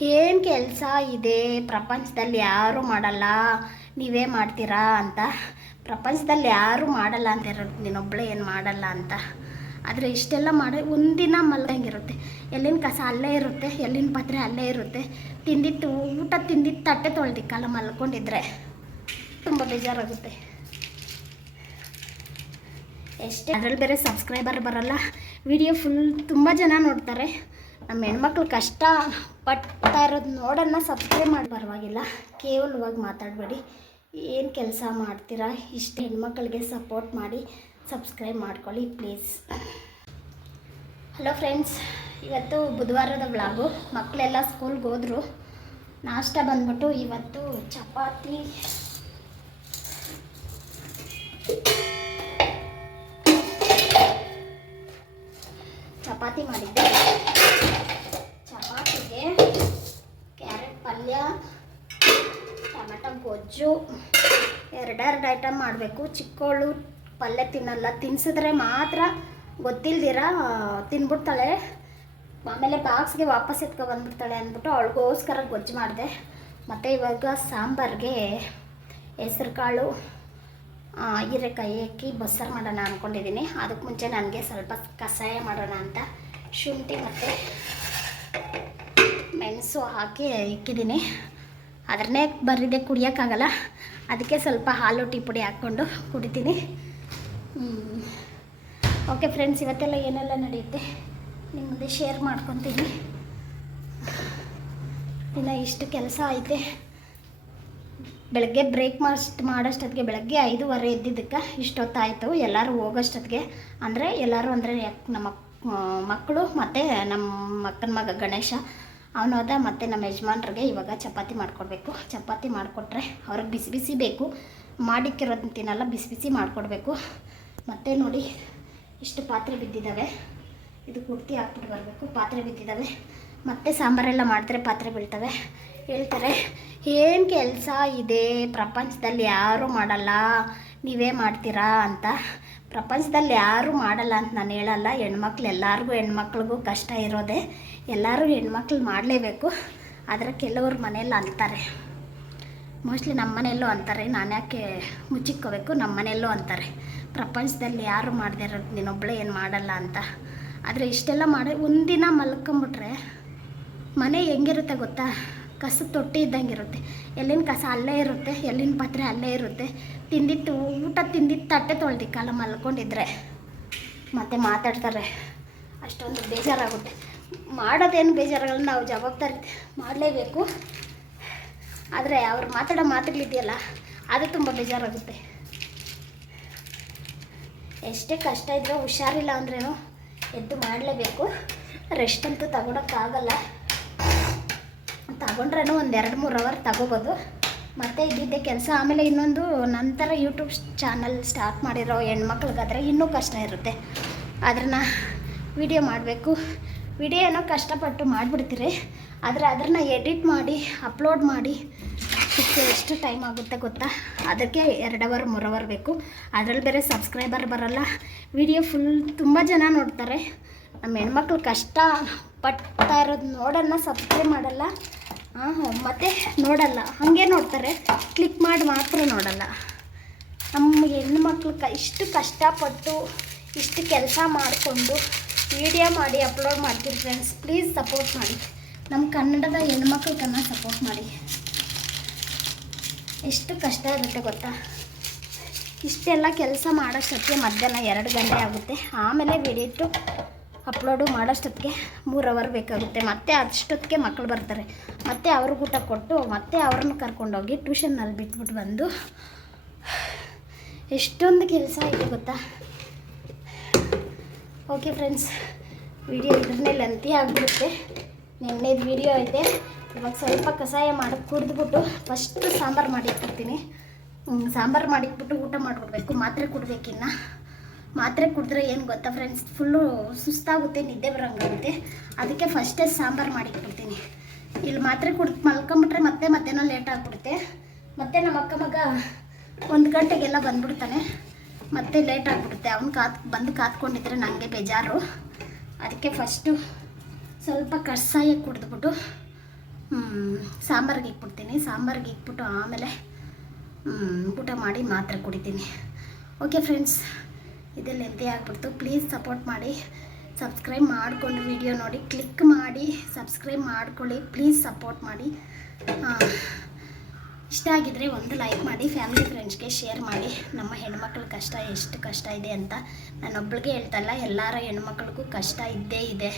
ಏನು ಕೆಲಸ ಇದೆ? ಪ್ರಪಂಚದಲ್ಲಿ ಯಾರೂ ಮಾಡಲ್ಲ. ನೀವೇ ಮಾಡ್ತೀರಾ ಅಂತ. ಪ್ರಪಂಚದಲ್ಲಿ ಯಾರೂ ಮಾಡಲ್ಲ ಅಂತ ಇರೋದು. ನೀನೊಬ್ಬಳೇ ಏನು ಮಾಡಲ್ಲ ಅಂತ. ಆದರೆ ಇಷ್ಟೆಲ್ಲ ಮಾಡಿ ಒಂದಿನ ಮಲ್ದಂಗಿರುತ್ತೆ. ಎಲ್ಲಿನ ಕಸ ಅಲ್ಲೇ ಇರುತ್ತೆ, ಎಲ್ಲಿನ ಪಾತ್ರೆ ಅಲ್ಲೇ ಇರುತ್ತೆ. ತಿಂದಿತ್ತು ಊಟ ತಿಂದಿದ್ದು ತಟ್ಟೆ ತೊಳ್ದಿಕ್ಕಲ್ಲ ಮಲ್ಕೊಂಡಿದ್ರೆ. ತುಂಬ ಬೇಜಾರಾಗುತ್ತೆ. ಎಷ್ಟೇ ಅದರಲ್ಲಿ ಬೇರೆ ಸಬ್ಸ್ಕ್ರೈಬರ್ ಬರಲ್ಲ. ವಿಡಿಯೋ ಫುಲ್ ತುಂಬ ಜನ ನೋಡ್ತಾರೆ. ನಮ್ಮ ಹೆಣ್ಮಕ್ಳು ಕಷ್ಟ ಪಡ್ತಾ ಇರೋದು ನೋಡೋಣ ಸಬ್ಸ್ಕ್ರೈಬ್ ಮಾಡಿ. ಪರವಾಗಿಲ್ಲ, ಕೇವಲವಾಗಿ ಮಾತಾಡಬೇಡಿ. ಏನು ಕೆಲಸ ಮಾಡ್ತೀರಾ? ಇಷ್ಟು ಹೆಣ್ಮಕ್ಳಿಗೆ ಸಪೋರ್ಟ್ ಮಾಡಿ ಸಬ್ಸ್ಕ್ರೈಬ್ ಮಾಡ್ಕೊಳ್ಳಿ ಪ್ಲೀಸ್ ಹಲೋ ಫ್ರೆಂಡ್ಸ್ ಇವತ್ತು ಬುಧವಾರದ ಬ್ಲಾಗು ಮಕ್ಕಳೆಲ್ಲ ಸ್ಕೂಲ್ಗೆ ಹೋದರು. ನಾಷ್ಟ ಬಂದ್ಬಿಟ್ಟು ಇವತ್ತು ಚಪಾತಿ. ಚಪಾತಿ ಮಾಡಿದ್ದೆ ಗೊಜ್ಜು ಎರಡೆರಡು ಐಟಮ್ ಮಾಡಬೇಕು. ಚಿಕ್ಕವಳು ಪಲ್ಯ ತಿನ್ನಲ್ಲ. ತಿನ್ಸಿದ್ರೆ ಮಾತ್ರ ಗೊತ್ತಿಲ್ದಿರ, ತಿನ್ಬಿಡ್ತಾಳೆ. ಆಮೇಲೆ ಬಾಕ್ಸ್ಗೆ ವಾಪಸ್ ಎತ್ಕೊ ಬಂದ್ಬಿಡ್ತಾಳೆ ಅಂದ್ಬಿಟ್ಟು ಅವಳಿಗೋಸ್ಕರ ಗೊಜ್ಜು ಮಾಡಿದೆ. ಮತ್ತು ಇವಾಗ ಸಾಂಬಾರಿಗೆ ಹೆಸ್ರು ಕಾಳು ಹೀರೆಕಾಯಿ ಹಾಕಿ ಬಸ್ಸಾರು ಮಾಡೋಣ ಅಂದ್ಕೊಂಡಿದ್ದೀನಿ ಅದಕ್ಕೆ ಮುಂಚೆ ನನಗೆ ಸ್ವಲ್ಪ ಕಷಾಯ ಮಾಡೋಣ ಅಂತ ಶುಂಠಿ ಮತ್ತು ಮೆಣಸು ಹಾಕಿ ಇಕ್ಕಿದ್ದೀನಿ ಅದನ್ನೇ ಬರಿದೆ ಕುಡಿಯೋಕ್ಕಾಗಲ್ಲ. ಅದಕ್ಕೆ ಸ್ವಲ್ಪ ಹಾಲು ಟೀ ಪುಡಿ ಹಾಕ್ಕೊಂಡು ಕುಡಿತೀನಿ. ಓಕೆ ಫ್ರೆಂಡ್ಸ್ ಇವತ್ತೆಲ್ಲ ಏನೆಲ್ಲ ನಡೆಯುತ್ತೆ ಮುಂದೆ ಶೇರ್ ಮಾಡ್ಕೊತೀನಿ. ಇನ್ನು ಇಷ್ಟು ಕೆಲಸ ಐತೆ. ಬೆಳಗ್ಗೆ ಬ್ರೇಕ್ ಮಾಸ್ಟ್ ಮಾಡೋಷ್ಟೊತ್ತಿಗೆ ಬೆಳಗ್ಗೆ ಐದೂವರೆ ಎದ್ದಿದ್ದಕ್ಕೆ ಇಷ್ಟೊತ್ತಾಯಿತು. ಎಲ್ಲರೂ ಹೋಗೋಷ್ಟೊತ್ತಿಗೆ. ಅಂದರೆ ಎಲ್ಲರೂ ಅಂದರೆ ನಮ್ಮ ಮಕ್ಕಳು ಮತ್ತು ನಮ್ಮ ಅಕ್ಕನ ಮಗ ಗಣೇಶ. ಅವನು ಹೋದ ಮತ್ತು ನಮ್ಮ ಯಜಮಾನ್ರಿಗೆ ಇವಾಗ ಚಪಾತಿ ಮಾಡಿಕೊಡ್ಬೇಕು. ಚಪಾತಿ ಮಾಡಿಕೊಟ್ರೆ ಅವ್ರಿಗೆ ಬಿಸಿ ಬಿಸಿ ಬೇಕು. ಮಾಡಿಕ್ಕಿರೋದನ್ನ ತಿನ್ನಲ್ಲ ಬಿಸಿ ಬಿಸಿ ಮಾಡಿಕೊಡ್ಬೇಕು. ಮತ್ತು ನೋಡಿ, ಇಷ್ಟು ಪಾತ್ರೆ ಬಿದ್ದಿದ್ದಾವೆ. ಇದು ಕುರ್ತಿ ಹಾಕ್ಬಿಟ್ಟು ಬರಬೇಕು. ಪಾತ್ರೆ ಬಿದ್ದಿದ್ದಾವೆ. ಮತ್ತೆ ಸಾಂಬಾರೆಲ್ಲ ಮಾಡಿದ್ರೆ ಪಾತ್ರೆ ಬೀಳ್ತವೆ. ಹೇಳ್ತಾರೆ, ಏನು ಕೆಲಸ ಇದೆ? ಪ್ರಪಂಚದಲ್ಲಿ ಯಾರೂ ಮಾಡಲ್ಲ. ನೀವೇ ಮಾಡ್ತೀರಾ? ಅಂತ. ಪ್ರಪಂಚದಲ್ಲಿ ಯಾರೂ ಮಾಡಲ್ಲ ಅಂತ ನಾನು ಹೇಳಲ್ಲ. ಹೆಣ್ಮಕ್ಳು ಎಲ್ಲರಿಗೂ ಹೆಣ್ಮಕ್ಳಿಗೂ ಕಷ್ಟ ಇರೋದೆ. ಎಲ್ಲರೂ ಹೆಣ್ಮಕ್ಳು ಮಾಡಲೇಬೇಕು. ಆದರೆ ಕೆಲವರು ಮನೇಲಿ ಅಂತಾರೆ. ಮೋಸ್ಟ್ಲಿ ನಮ್ಮ ಮನೆಯಲ್ಲೂ ಅಂತಾರೆ. ನಾನು ಯಾಕೆ ಮುಚ್ಚಿಕ್ಕೋಬೇಕು ನಮ್ಮ ಮನೆಯಲ್ಲೂ ಅಂತಾರೆ. ಪ್ರಪಂಚದಲ್ಲಿ ಯಾರು ಮಾಡದೇ ಇರೋದು ನೀನೊಬ್ಬಳೇ ಏನು ಮಾಡಲ್ಲ ಅಂತ. ಆದರೆ ಇಷ್ಟೆಲ್ಲ ಮಾಡಿ ಒಂದಿನ ಮಲ್ಕೊಂಬಿಟ್ರೆ ಮನೆ ಹೆಂಗಿರುತ್ತೆ ಗೊತ್ತಾ? ಕಸದ ತೊಟ್ಟಿ ಇದ್ದಂಗೆ ಇರುತ್ತೆ. ಎಲ್ಲಿನ ಕಸ ಅಲ್ಲೇ ಇರುತ್ತೆ, ಎಲ್ಲಿನ ಪಾತ್ರೆ ಅಲ್ಲೇ ಇರುತ್ತೆ. ತಿಂದಿತ್ತು, ಊಟ ತಿಂದಿದ್ದು ತಟ್ಟೆ ತೊಳ್ದಿಕ್ಕಲ್ಲ ಮಲ್ಕೊಂಡಿದ್ರೆ. ಮತ್ತೆ ಮಾತಾಡ್ತಾರೆ. ಅಷ್ಟೊಂದು ಬೇಜಾರಾಗುತ್ತೆ. ಮಾಡೋದೇನು ಬೇಜಾರಾಗಲ್ಲ ನಾವು ಜವಾಬ್ದಾರಿ ಮಾಡಲೇಬೇಕು. ಆದರೆ ಅವ್ರು ಮಾತಾಡೋ ಮಾತುಗಳಿದೆಯಲ್ಲ ಅದು ತುಂಬ ಬೇಜಾರಾಗುತ್ತೆ. ಎಷ್ಟೇ ಕಷ್ಟ ಇದ್ರೂ ಹುಷಾರಿಲ್ಲ ಅಂದ್ರೇನು ಎದ್ದು ಮಾಡಲೇಬೇಕು. ರೆಸ್ಟ್ ಅಂತೂ ತಗೊಳಕ್ಕಾಗಲ್ಲ. ತಗೊಂಡ್ರೂ ಒಂದು ಎರಡು ಮೂರು ಅವರ್ ತಗೋಬೋದು. ಮತ್ತೆ ಇದ್ದಿದ್ದೆ ಕೆಲಸ. ಆಮೇಲೆ ಇನ್ನೊಂದು ನಂತರ ಯೂಟ್ಯೂಬ್ ಚಾನಲ್ ಸ್ಟಾರ್ಟ್ ಮಾಡಿರೋ ಹೆಣ್ಮಕ್ಳಿಗಾದರೆ ಇನ್ನೂ ಕಷ್ಟ ಇರುತ್ತೆ. ಅದನ್ನು ವಿಡಿಯೋ ಮಾಡಬೇಕು. ವಿಡಿಯೋ ಏನೋ ಕಷ್ಟಪಟ್ಟು ಮಾಡಿಬಿಡ್ತೀರಿ. ಆದರೆ ಅದನ್ನು ಎಡಿಟ್ ಮಾಡಿ ಅಪ್ಲೋಡ್ ಮಾಡಿ ಎಷ್ಟು ಟೈಮ್ ಆಗುತ್ತೆ ಗೊತ್ತಾ? ಅದಕ್ಕೆ ಎರಡು ಅವರ್ ಮೂರು ಅವರ್ ಬೇಕು. ಅದರಲ್ಲಿ ಬೇರೆ ಸಬ್ಸ್ಕ್ರೈಬರ್ ಬರಲ್ಲ. ವಿಡಿಯೋ ಫುಲ್ ತುಂಬ ಜನ ನೋಡ್ತಾರೆ. ನಮ್ಮ ಹೆಣ್ಮಕ್ಳು ಕಷ್ಟ ಪಡ್ತಾ ಇರೋದು ನೋಡೋಣ ಸಬ್ಸ್ಕ್ರೈಬ್ ಮಾಡಲ್ಲ. ಹಾಂ ಮತ್ತು ನೋಡಲ್ಲ. ಹಾಗೆ ನೋಡ್ತಾರೆ. ಕ್ಲಿಕ್ ಮಾಡಿ ಮಾತ್ರ ನೋಡಲ್ಲ. ನಮ್ಮ ಹೆಣ್ಮಕ್ಳು ಕ, ಇಷ್ಟು ಕಷ್ಟಪಟ್ಟು, ಇಷ್ಟು ಕೆಲಸ ಮಾಡಿಕೊಂಡು ವಿಡಿಯೋ ಮಾಡಿ ಅಪ್ಲೋಡ್ ಮಾಡ್ತೀರಿ ಫ್ರೆಂಡ್ಸ್ ಪ್ಲೀಸ್ ಸಪೋರ್ಟ್ ಮಾಡಿ. ನಮ್ಮ ಕನ್ನಡದ ಹೆಣ್ಮಕ್ಳನ್ನ ಸಪೋರ್ಟ್ ಮಾಡಿ. ಎಷ್ಟು ಕಷ್ಟ ಇರುತ್ತೆ ಗೊತ್ತಾ? ಇಷ್ಟೆಲ್ಲ ಕೆಲಸ ಮಾಡೋಷ್ಟೊತ್ತಿಗೆ ಮಧ್ಯಾಹ್ನ ಎರಡು ಗಂಟೆ ಆಗುತ್ತೆ. ಆಮೇಲೆ ವಿಡಿಯೋ ಅಪ್ಲೋಡು ಮಾಡೋಷ್ಟೊತ್ತಿಗೆ ಮೂರು ಅವರ್ ಬೇಕಾಗುತ್ತೆ. ಮತ್ತೆ ಅಷ್ಟೊತ್ತಿಗೆ ಮಕ್ಕಳು ಬರ್ತಾರೆ. ಮತ್ತೆ ಅವ್ರಿಗೆ ಊಟ ಕೊಟ್ಟು ಮತ್ತೆ ಅವ್ರನ್ನ ಕರ್ಕೊಂಡೋಗಿ ಟ್ಯೂಷನ್ನಲ್ಲಿ ಬಿಟ್ಬಿಟ್ಟು ಬಂದು ಎಷ್ಟೊಂದು ಕೆಲಸ ಇದೆ ಗೊತ್ತಾ? ಓಕೆ ಫ್ರೆಂಡ್ಸ್ ವಿಡಿಯೋ ಇದ್ರನ್ನೇ ಲಂತಿ ಆಗಿಬಿಡುತ್ತೆ. ನಿನ್ನೆದು ವಿಡಿಯೋ ಐತೆ ಇವಾಗ ಸ್ವಲ್ಪ ಕಷಾಯ ಮಾಡಿ ಕುಡಿದ್ಬಿಟ್ಟು ಫಸ್ಟು ಸಾಂಬಾರು ಮಾಡಿ ಇಟ್ಬಿಡ್ತೀನಿ ಹ್ಮ್, ಸಾಂಬಾರು ಮಾಡಿಟ್ಬಿಟ್ಟು ಊಟ ಮಾಡಿಕೊಡ್ಬೇಕು ಮಾತ್ರೆ ಕುಡ್ಬೇಕಿನ್ನ. ಮಾತ್ರೆ ಕುಡಿದ್ರೆ ಏನು ಗೊತ್ತಾ ಫ್ರೆಂಡ್ಸ್ ಫುಲ್ಲು ಸುಸ್ತಾಗುತ್ತೆ, ನಿದ್ದೆ ಬರೋಂಗಾಗುತ್ತೆ. ಅದಕ್ಕೆ ಫಸ್ಟೇ ಸಾಂಬಾರು ಮಾಡಿಟ್ಬಿಡ್ತೀನಿ. ಇಲ್ಲಿ ಮಾತ್ರೆ ಕುಡ್, ಮಲ್ಕೊಂಬಿಟ್ರೆ ಮತ್ತೆ ಮಧ್ಯಾಹ್ನ ಲೇಟ್ ಆಗಿಬಿಡುತ್ತೆ. ಮತ್ತೆ ನಮ್ಮ ಅಕ್ಕ ಮಗ ಒಂದು ಗಂಟೆಗೆಲ್ಲ ಬಂದ್ಬಿಡ್ತಾನೆ. ಮತ್ತೆ ಲೇಟ್ ಆಗಿಬಿಡುತ್ತೆ. ಅವ್ನು ಕಾತ್, ಬಂದು ಕಾತ್ಕೊಂಡಿದ್ರೆ ನನಗೆ ಬೇಜಾರು. ಅದಕ್ಕೆ ಫಸ್ಟು ಸ್ವಲ್ಪ ಕಷಾಯ ಕುಡಿದ್ಬಿಟ್ಟು ಸಾಂಬಾರಿಗೆ ಇಕ್ಬಿಡ್ತೀನಿ ಸಾಂಬಾರಿಗೆ ಇಕ್ಬಿಟ್ಟು ಆಮೇಲೆ ಊಟ ಮಾಡಿ ಮಾತ್ರೆ ಕುಡಿತೀನಿ. ಓಕೆ ಫ್ರೆಂಡ್ಸ್ ಇದೆಲ್ಲ ಎಂತೆ ಆಗ್ಬಿಡ್ತು. ಪ್ಲೀಸ್ ಸಪೋರ್ಟ್ ಮಾಡಿ. ಸಬ್ಸ್ಕ್ರೈಬ್ ಮಾಡಿಕೊಂಡು ವಿಡಿಯೋ ನೋಡಿ. ಕ್ಲಿಕ್ ಮಾಡಿ. ಸಬ್ಸ್ಕ್ರೈಬ್ ಮಾಡ್ಕೊಳ್ಳಿ. ಪ್ಲೀಸ್ ಸಪೋರ್ಟ್ ಮಾಡಿ. ಇಷ್ಟ ಆಗಿದ್ದರೆ ಒಂದು ಲೈಕ್ ಮಾಡಿ. ಫ್ಯಾಮಿಲಿ ಫ್ರೆಂಡ್ಸ್ಗೆ ಶೇರ್ ಮಾಡಿ. ನಮ್ಮ ಹೆಣ್ಮಕ್ಳ ಕಷ್ಟ ಎಷ್ಟು ಕಷ್ಟ ಇದೆ ಅಂತ. ನಾನೊಬ್ಳಿಗೆ ಹೇಳ್ತಲ್ಲ, ಎಲ್ಲರ ಹೆಣ್ಮಕ್ಳಿಗೂ ಕಷ್ಟ ಇದ್ದೇ ಇದೆ.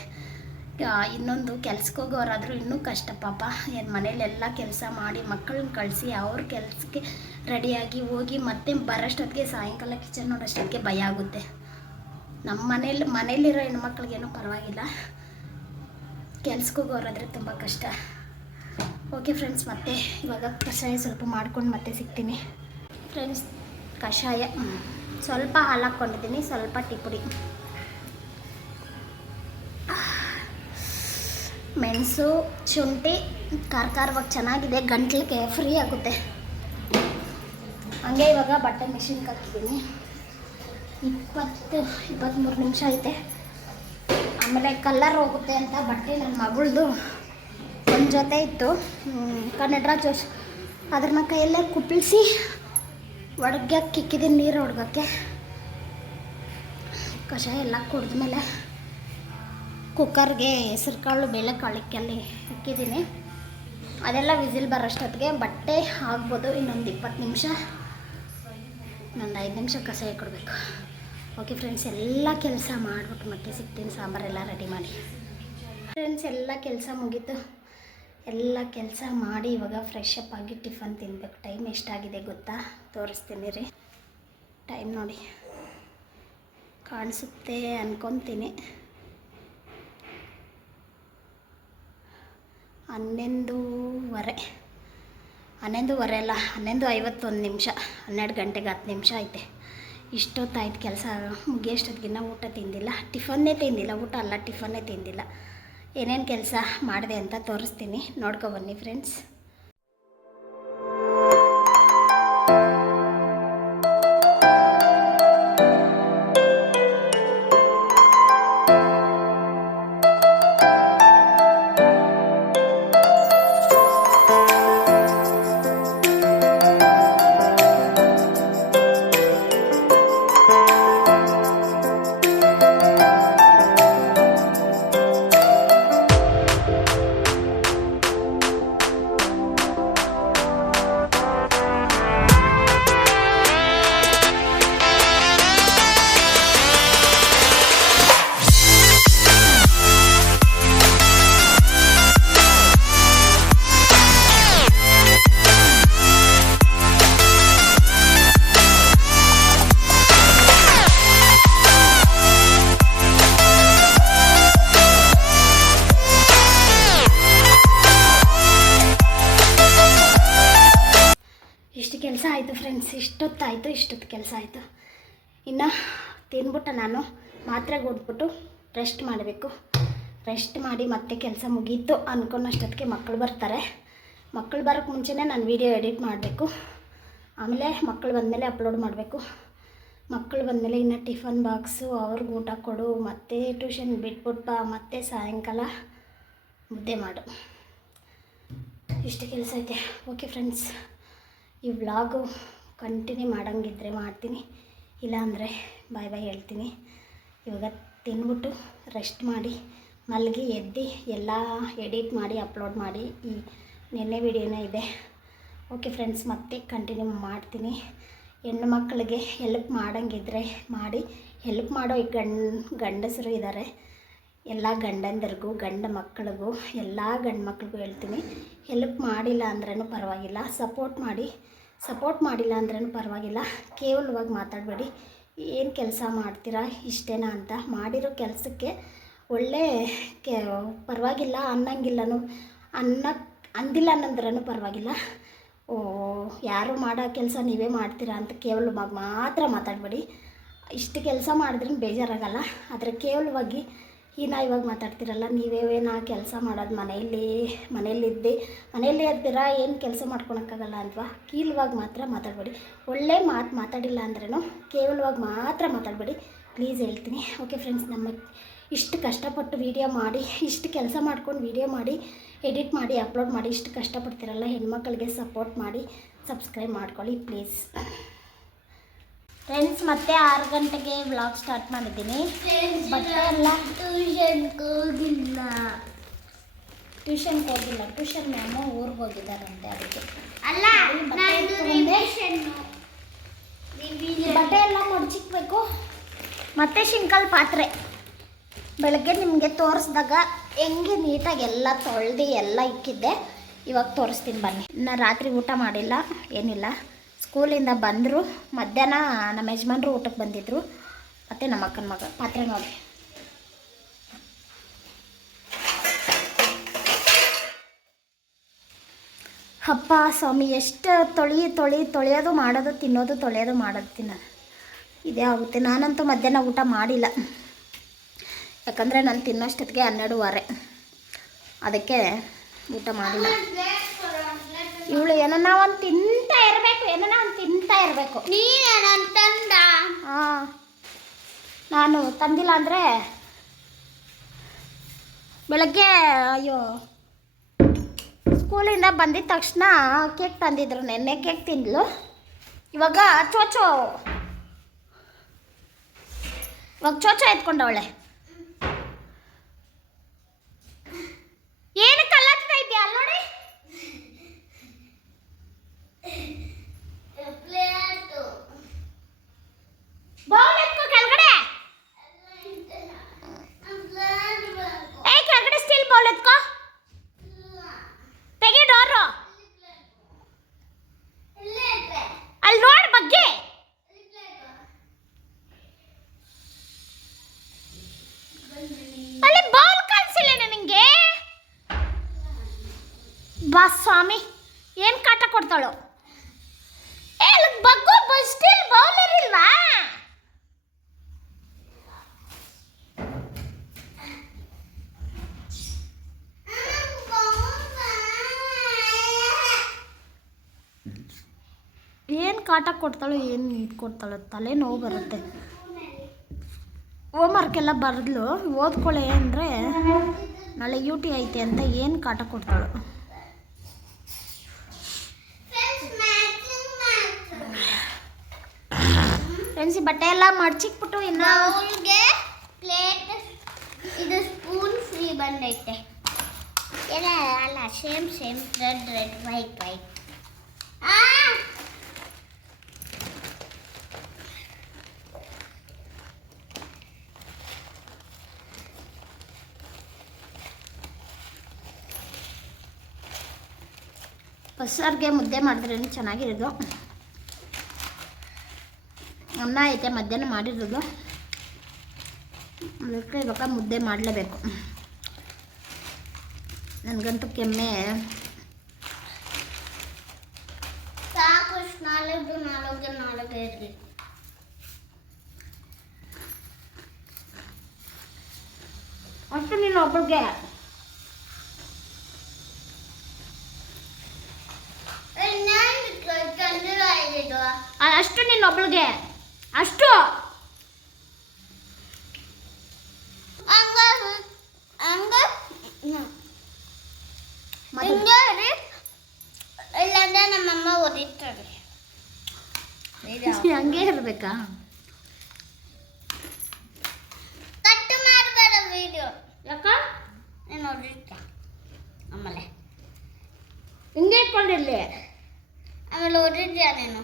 ಇನ್ನೊಂದು ಕೆಲ್ಸಕ್ಕೆ ಹೋಗೋರಾದರೂ ಇನ್ನೂ ಕಷ್ಟ ಪಾಪ. ಏನು ಮನೇಲೆಲ್ಲ ಕೆಲಸ ಮಾಡಿ ಮಕ್ಕಳನ್ನ ಕಳಿಸಿ ಅವ್ರ ಕೆಲಸಕ್ಕೆ ರೆಡಿಯಾಗಿ ಹೋಗಿ ಮತ್ತೆ ಬರೋಷ್ಟೊತ್ತಿಗೆ ಸಾಯಂಕಾಲ ಕಿಚನ್ ನೋಡೋಷ್ಟೊತ್ತಿಗೆ ಭಯ ಆಗುತ್ತೆ. ನಮ್ಮ ಮನೇಲಿ, ಮನೇಲಿರೋ ಹೆಣ್ಮಕ್ಳಿಗೇನೂ ಪರವಾಗಿಲ್ಲ. ಕೆಲ್ಸಕ್ಕೋಗಿ ಹೋರಾದ್ರೆ ತುಂಬ ಕಷ್ಟ. ಓಕೆ ಫ್ರೆಂಡ್ಸ್ ಮತ್ತೆ ಇವಾಗ ಕಷಾಯ ಸ್ವಲ್ಪ ಮಾಡ್ಕೊಂಡು ಮತ್ತೆ ಸಿಗ್ತೀನಿ. ಫ್ರೆಂಡ್ಸ್ ಕಷಾಯ. ಸ್ವಲ್ಪ ಹಾಲು ಹಾಕ್ಕೊಂಡಿದ್ದೀನಿ, ಸ್ವಲ್ಪ ಟೀ ಪುಡಿ. ಮೆಣಸು, ಶುಂಠಿ ಖಾರ ಖಾರವಾಗಿ ಚೆನ್ನಾಗಿದೆ. ಗಂಟ್ಲಿಗೆ ಫ್ರೀ ಆಗುತ್ತೆ. ಹಂಗೆ ಇವಾಗ ಬಟ್ಟೆ ಮಿಷಿನ್ಗೆ ಹಾಕಿದ್ದೀನಿ ಇಪ್ಪತ್ತು ಇಪ್ಪತ್ತ್ಮೂರು ನಿಮಿಷ ಐತೆ. ಆಮೇಲೆ ಕಲ್ಲರ್ ಹೋಗುತ್ತೆ ಅಂತ ಬಟ್ಟೆ ನನ್ನ ಮಗಳದು. ನನ್ನ ಜೊತೆ ಇತ್ತು. ಕನ್ನಡ ಜೋಶ್ ಅದನ್ನ ಕೈಯಲ್ಲೇ ಕುಪ್ಪಳಿಸಿ ಒಡಗ್ಯಕ್ಕೆ ಇಕ್ಕಿದ್ದೀನಿ ನೀರು ಒಡ್ಗೋಕ್ಕೆ. ಕಷಾಯ ಎಲ್ಲ ಕುಡಿದ್ಮೇಲೆ ಕುಕ್ಕರ್ಗೆ ಹೆಸ್ರು ಕಾಳು ಬೇಳೆಕಾಳು ಇಕ್ಕಲ್ಲಿ ಇಕ್ಕಿದ್ದೀನಿ ಅದೆಲ್ಲ ವಿಸಿಲ್ ಬರೋಷ್ಟೊತ್ತಿಗೆ ಬಟ್ಟೆ ಆಗ್ಬೋದು ಇನ್ನೊಂದು ಇಪ್ಪತ್ತು ನಿಮಿಷ. ಇನ್ನೊಂದು ಐದು ನಿಮಿಷ ಕಷಾಯ ಕೊಡಬೇಕು ಓಕೆ ಫ್ರೆಂಡ್ಸ್ ಎಲ್ಲ ಕೆಲಸ ಮಾಡಿಬಿಟ್ಟು ಮತ್ತೆ ಸಿಗ್ತೀನಿ ಸಾಂಬಾರೆಲ್ಲ ರೆಡಿ ಮಾಡಿ. ಫ್ರೆಂಡ್ಸ್ ಎಲ್ಲ ಕೆಲಸ ಮುಗೀತು. ಎಲ್ಲ ಕೆಲಸ ಮಾಡಿ ಇವಾಗ ಫ್ರೆಶ್ ಅಪ್ ಆಗಿ ಟಿಫನ್ ತಿನ್ಬೇಕು. ಟೈಮ್ ಎಷ್ಟಾಗಿದೆ ಗೊತ್ತಾ? ತೋರಿಸ್ತೀನಿ ರೀ. ಟೈಮ್ ನೋಡಿ. ಕಾಣಿಸುತ್ತೆ ಅನ್ಕೊತೀನಿ. ಹನ್ನೊಂದೂವರೆ. ಹನ್ನೊಂದುವರೆ ಅಲ್ಲ ಹನ್ನೊಂದು ಐವತ್ತೊಂದು ನಿಮಿಷ, ಹನ್ನೆರಡು ಗಂಟೆಗೆ ಹತ್ತು ನಿಮಿಷ ಐತೆ. ಇಷ್ಟೊತ್ತಾಯ್ತು ಕೆಲಸ ಮುಗಿಯಷ್ಟೊತ್ತಿಗಿನ್ನ ಊಟ ತಿಂದಿಲ್ಲ. ಟಿಫನ್ನೇ ತಿಂದಿಲ್ಲ, ಊಟ ಅಲ್ಲ, ಟಿಫನ್ನೇ ತಿಂದಿಲ್ಲ. ಏನೇನು ಕೆಲಸ ಮಾಡಿದೆ ಅಂತ ತೋರಿಸ್ತೀನಿ. ನೋಡ್ಕೊಬನ್ನಿ ಫ್ರೆಂಡ್ಸ್ ಆಯಿತು. ಇನ್ನು ತಿಂದ್ಬಿಟ್ಟು ನಾನು ಮಾತ್ರೆ ಓದ್ಬಿಟ್ಟು ರೆಸ್ಟ್ ಮಾಡಬೇಕು. ರೆಸ್ಟ್ ಮಾಡಿ ಮತ್ತೆ ಕೆಲಸ ಮುಗೀತು ಅಂದ್ಕೊಂಡಷ್ಟೊತ್ತಿಗೆ ಮಕ್ಕಳು ಬರ್ತಾರೆ. ಮಕ್ಕಳು ಬರೋಕ್ಕೆ ಮುಂಚೆನೇ ನಾನು ವೀಡಿಯೋ ಎಡಿಟ್ ಮಾಡಬೇಕು. ಆಮೇಲೆ ಮಕ್ಕಳು ಬಂದಮೇಲೆ ಅಪ್ಲೋಡ್ ಮಾಡಬೇಕು. ಮಕ್ಕಳು ಬಂದಮೇಲೆ ಇನ್ನು ಟಿಫನ್ ಬಾಕ್ಸು ಅವ್ರಿಗೆ ಊಟ ಕೊಡು, ಮತ್ತೆ ಟ್ಯೂಷನ್ ಬಿಟ್ಬಿಟ್ಟು ಮತ್ತೆ ಸಾಯಂಕಾಲ ಮುದ್ದೆ ಮಾಡು. ಇಷ್ಟು ಕೆಲಸ ಐತೆ. ಓಕೆ ಫ್ರೆಂಡ್ಸ್ ಈ ವ್ಲಾಗು ಕಂಟಿನ್ಯೂ ಮಾಡಂಗಿದ್ರೆ ಮಾಡ್ತೀನಿ. ಇಲ್ಲಾಂದರೆ ಬಾಯ್ ಬಾಯ್ ಹೇಳ್ತೀನಿ. ಇವಾಗ ತಿಂದ್ಬಿಟ್ಟು ರೆಸ್ಟ್ ಮಾಡಿ, ಮಲಗಿ ಎದ್ದು ಎಲ್ಲ ಎಡಿಟ್ ಮಾಡಿ ಅಪ್ಲೋಡ್ ಮಾಡಿ ಈ ನಿನ್ನೆ ವಿಡಿಯೋನೇ ಇದೆ. ಓಕೆ ಫ್ರೆಂಡ್ಸ್ ಮತ್ತೆ ಕಂಟಿನ್ಯೂ ಮಾಡ್ತೀನಿ. ಹೆಣ್ಣು ಮಕ್ಕಳಿಗೆ ಹೆಲ್ಪ್ ಮಾಡೋಂಗಿದ್ರೆ ಮಾಡಿ. ಹೆಲ್ಪ್ ಮಾಡೋ ಈ ಗಂಡ, ಗಂಡಸರು ಇದ್ದಾರೆ ಎಲ್ಲ ಗಂಡಂದರಿಗೂ, ಗಂಡ ಮಕ್ಕಳಿಗೂ, ಎಲ್ಲ ಗಂಡು ಮಕ್ಳಿಗೂ ಹೇಳ್ತೀನಿ. ಹೆಲ್ಪ್ ಮಾಡಿಲ್ಲ ಅಂದ್ರೂ ಪರವಾಗಿಲ್ಲ. ಸಪೋರ್ಟ್ ಮಾಡಿ. ಸಪೋರ್ಟ್ ಮಾಡಿಲ್ಲ ಅಂದ್ರೂ ಪರವಾಗಿಲ್ಲ. ಕೇವಲವಾಗಿ ಮಾತಾಡಬೇಡಿ. ಏನು ಕೆಲಸ ಮಾಡ್ತೀರಾ? ಇಷ್ಟೇನಾ ಅಂತ. ಮಾಡಿರೋ ಕೆಲಸಕ್ಕೆ ಒಳ್ಳೆ ಕೆ, ಪರವಾಗಿಲ್ಲ ಅನ್ನಂಗಿಲ್ಲನು, ಅನ್ನ, ಅಂದಿಲ್ಲ ಅನ್ನಂದ್ರೂ ಪರವಾಗಿಲ್ಲ. ಓ, ಯಾರು ಮಾಡೋ ಕೆಲಸ ನೀವೇ ಮಾಡ್ತೀರಾ ಅಂತ ಕೇವಲವಾಗಿ ಮಾತ್ರ ಮಾತಾಡಬೇಡಿ. ಇಷ್ಟು ಕೆಲಸ ಮಾಡಿದ್ರೂ ಬೇಜಾರಾಗಲ್ಲ. ಆದರೆ ಕೇವಲವಾಗಿ ಈ ನಾ ಇವಾಗ ಮಾತಾಡ್ತಿರಲ್ಲ ನೀವೇನಾ ಕೆಲಸ ಮಾಡೋದು ಮನೆಯಲ್ಲಿ, ಮನೆಯಲ್ಲಿದ್ದೆ. ಮನೆಯಲ್ಲೇ ಇದ್ದೀರಾ, ಏನು ಕೆಲಸ ಮಾಡ್ಕೊಳಕ್ಕಾಗಲ್ಲ ಅಂತವಾ ಕೀಲವಾಗಿ ಮಾತ್ರ ಮಾತಾಡಬೇಡಿ. ಒಳ್ಳೆ ಮಾತು ಮಾತಾಡಿಲ್ಲ ಅಂದ್ರೂ ಕೇವಲವಾಗಿ ಮಾತ್ರ ಮಾತಾಡಬೇಡಿ. ಪ್ಲೀಸ್ ಹೇಳ್ತೀನಿ. ಓಕೆ ಫ್ರೆಂಡ್ಸ್, ನಮ್ಮ ಇಷ್ಟು ಕಷ್ಟಪಟ್ಟು ವೀಡಿಯೋ ಮಾಡಿ, ಇಷ್ಟು ಕೆಲಸ ಮಾಡ್ಕೊಂಡು ವೀಡಿಯೋ ಮಾಡಿ, ಎಡಿಟ್ ಮಾಡಿ, ಅಪ್ಲೋಡ್ ಮಾಡಿ, ಇಷ್ಟು ಕಷ್ಟಪಡ್ತಿರಲ್ಲ, ಹೆಣ್ಮಕ್ಳಿಗೆ ಸಪೋರ್ಟ್ ಮಾಡಿ, ಸಬ್ಸ್ಕ್ರೈಬ್ ಮಾಡ್ಕೊಳ್ಳಿ ಪ್ಲೀಸ್. ಫ್ರೆಂಡ್ಸ್ ಮತ್ತೆ ಆರು ಗಂಟೆಗೆ ವ್ಲಾಗ್ ಸ್ಟಾರ್ಟ್ ಮಾಡಿದ್ದೀನಿ. ಬಟ್ಟೆ ಎಲ್ಲ ಟ್ಯೂಷನ್ಗೆ ಹೋಗಿಲ್ಲ. ಟ್ಯೂಷನ್ಗೆ ಹೋಗಿಲ್ಲ. ಟ್ಯೂಷನ್ ಮ್ಯಾಮು ಊರಿಗೆ ಹೋಗಿದ್ದಾರಂತೆ ಅದಕ್ಕೆ. ಅಲ್ಲ ಬಟ್ಟೆ ಎಲ್ಲ ಮುಡ್ಚಿಕ್ಬೇಕು. ಮತ್ತೆ ಶಿಂಕಲ್ ಪಾತ್ರೆ. ಬೆಳಗ್ಗೆ ನಿಮಗೆ ತೋರಿಸಿದಾಗ ಹೆಂಗೆ ನೀಟಾಗಿ ಎಲ್ಲ ತೊಳೆದು ಎಲ್ಲ ಇಕ್ಕಿದ್ದೆ. ಇವಾಗ ತೋರಿಸ್ತೀನಿ ಬನ್ನಿ. ನಾನು ರಾತ್ರಿ ಊಟ ಮಾಡಿಲ್ಲ ಏನಿಲ್ಲ. ಸ್ಕೂಲಿಂದ ಬಂದರು, ಮಧ್ಯಾಹ್ನ ನಮ್ಮ ಯಜಮಾನ್ರು ಊಟಕ್ಕೆ ಬಂದಿದ್ದರು ಮತ್ತು ನಮ್ಮ ಅಕ್ಕನ ಮಗ. ಪಾತ್ರೆ ನೋಡಿ. ಅಪ್ಪ, ಸ್ವಾಮಿ, ಎಷ್ಟು ತೊಳಿ ತೊಳಿ, ತೊಳೆಯೋದು ಮಾಡೋದು, ತಿನ್ನೋದು, ತೊಳೆಯೋದು ಮಾಡೋದು ತಿನ್ನೋದು ಇದೇ ಆಗುತ್ತೆ. ನಾನಂತೂ ಮಧ್ಯಾಹ್ನ ಊಟ ಮಾಡಿಲ್ಲ. ಯಾಕಂದರೆ ನಾನು ತಿನ್ನೋಷ್ಟೊತ್ತಿಗೆ ಹನ್ನೆರಡುವರೆ. ಅದಕ್ಕೆ ಊಟ ಮಾಡಿಲ್ಲ. ಇವಳು ಏನನ್ನ ಒಂದು ತಿಂತಾ ಏನನ್ನ ತಿಂತಾ ಇರಬೇಕು. ನೀನ ತಂದ? ಹಾಂ ನಾನು ತಂದಿಲ್ಲ ಅಂದರೆ ಬೆಳಗ್ಗೆ ಅಯ್ಯೋ ಸ್ಕೂಲಿಂದ ಬಂದಿದ ತಕ್ಷಣ ಕೇಕ್ ತಂದಿದ್ರು ನೆನ್ನೆ ಕೇಕ್ ತಿಂದ್ಲು. ಇವಾಗ ಚೋಚೋ. ಇವಾಗ ಚೋಚೋ ಎತ್ಕೊಂಡವಳೆ. ಏನು Vamos ಕಾಟ ಕೊಡ್ತಾಳೋ ಏನು ನೀಟ್ ಕೊಡ್ತಾಳೋ ತಲೆ ನೋವು ಬರುತ್ತೆ. ಹೋಮ್ವರ್ಕ್ ವರ್ಕೆಲ್ಲ ಬರೆದ್ಲು ಓದ್ಕೊಳ್ಳೆ ಅಂದರೆ ನಾಳೆ ಯು ಟಿ ಐತೆ ಅಂತ ಏನು ಕಾಟ ಕೊಡ್ತಾಳು. ಫ್ರೆಂಡ್ಸ್ ಬಟ್ಟೆ ಎಲ್ಲ ಮಡ್ಚಿಕ್ಬಿಟ್ಟು ಇನ್ನು ಬೌಲ್ಗೆ ಪ್ಲೇಟ್ ಇದು ಸ್ಪೂನ್ ಫ್ರೀ ಬಂದೈತೆ. ಅಲ್ಲ same same red red white white ಬಸ್ಸಾರಿಗೆ ಮುದ್ದೆ ಮಾಡಿದ್ರೇ ಚೆನ್ನಾಗಿರೋದು? ಅನ್ನ ಐತೆ ಮಧ್ಯಾಹ್ನ ಮಾಡಿರೋದು. ಅದಕ್ಕೆ ಇವಾಗ ಮುದ್ದೆ ಮಾಡಲೇಬೇಕು. ನನಗಂತೂ ಕೆಮ್ಮೆ. ನಾಲ್ಕು ನಾಲ್ಕು ನಾಲ್ಕು ಇರಲಿ. ಅಷ್ಟು ನೀನು ಒಬ್ಬಳಿಗೆ ಒಬ್ಳಿಗೆ. ಅಷ್ಟು. ಇಲ್ಲಾಂದ್ರೆ ನಮ್ಮಮ್ಮ ಓದಿರ್ತಾರೆ. ಹಂಗೆ ಇರ್ಬೇಕಾ? ಕಟ್ಟು ಮಾಡಬೇಡ ವಿಡಿಯೋ ಯಾಕ? ನೋಡಿರ್ತ ಆಮೇಲೆ. ಹಿಂಗೆ ಇಟ್ಕೊಂಡಿರ್ಲಿ ಆಮೇಲೆ ಓದಿದ್ಯಾ ನೀನು?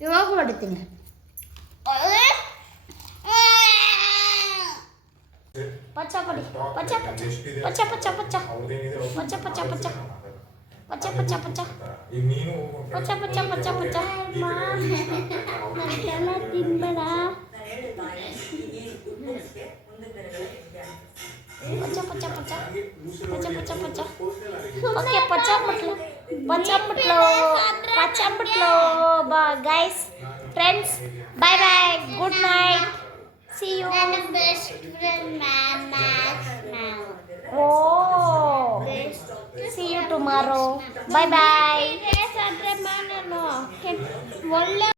വിവാഹം എടുത്തിന് പച്ച പടി പച്ച പച്ച പച്ച പച്ച പച്ച പച്ച പച്ച പച്ച പച്ച പച്ച പച്ച പച്ച പച്ച പച്ച തിമ്പടാ പച്ച പച്ച പച്ച പച്ച പച്ച പച്ച ഓക്കെ പച്ച മക്കളെ Pacar bertalu, guys, friends, bye bye, good night, see you, oh, see you tomorrow, bye bye.